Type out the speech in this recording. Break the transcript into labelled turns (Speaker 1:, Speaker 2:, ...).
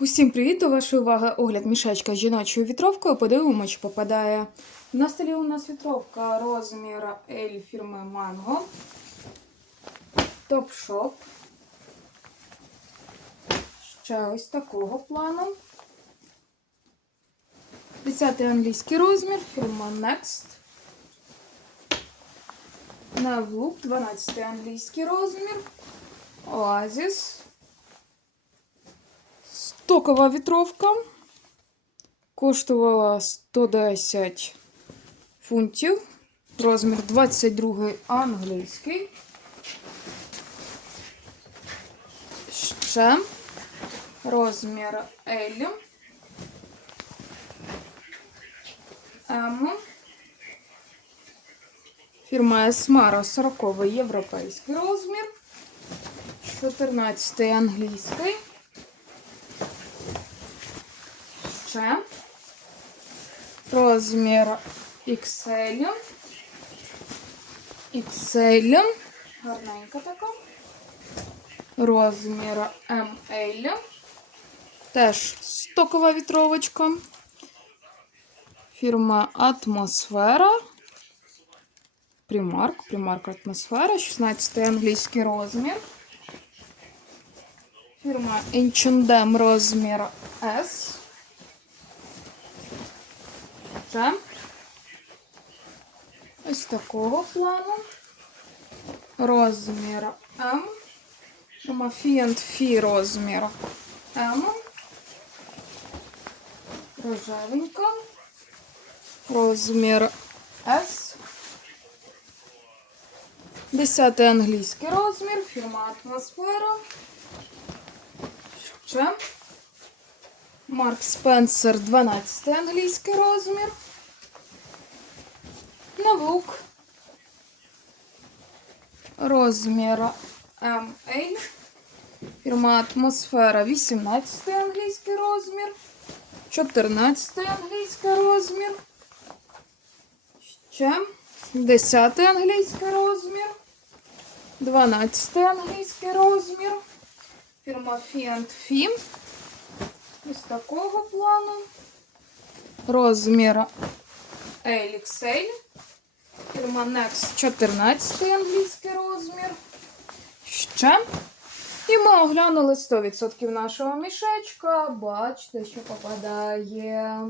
Speaker 1: Усім привіт! До вашої уваги огляд мішечка з жіночою вітровкою. Подивимо, чи попадає. На столі у нас вітровка розміру L фірми Mango. Топ-шоп. Ще ось такого плану. 10-й англійський розмір, фірма Next. Невлук, 12 англійський розмір. Oasis. Стокова вітровка. Коштувала 110 фунтів. Розмір 22 англійський. Ще розмір L. М. Фірма Esmaro 40 європейський розмір. 14 англійський. Ще розмір XL. XL. Гарненька така. Розмір ML. Теж стокова вітровочка. Фірма Атмосфера. Примарк. Примарк Атмосфера. 16 англійський розмір. Фірма H&M розмір S. Ще. Ось такого плану. Розмір М. Фірма Фі розмір М. Рожевенька. Розмір S. 10 англійський розмір. Фірма Атмосфера. Ще. Марк Спенсер 12 англійський розмір. Навук. Розмір ML. Фірма Атмосфера 18 англійський розмір. 14 англійський розмір. Ще 10 англійський розмір. 12 англійський розмір. Фірма Fiat Fim. Такого плану. Розмір LXL. Фірма Next 14 англійський розмір. Ще. І ми оглянули 100% нашого мішечка. Бачите, що попадає.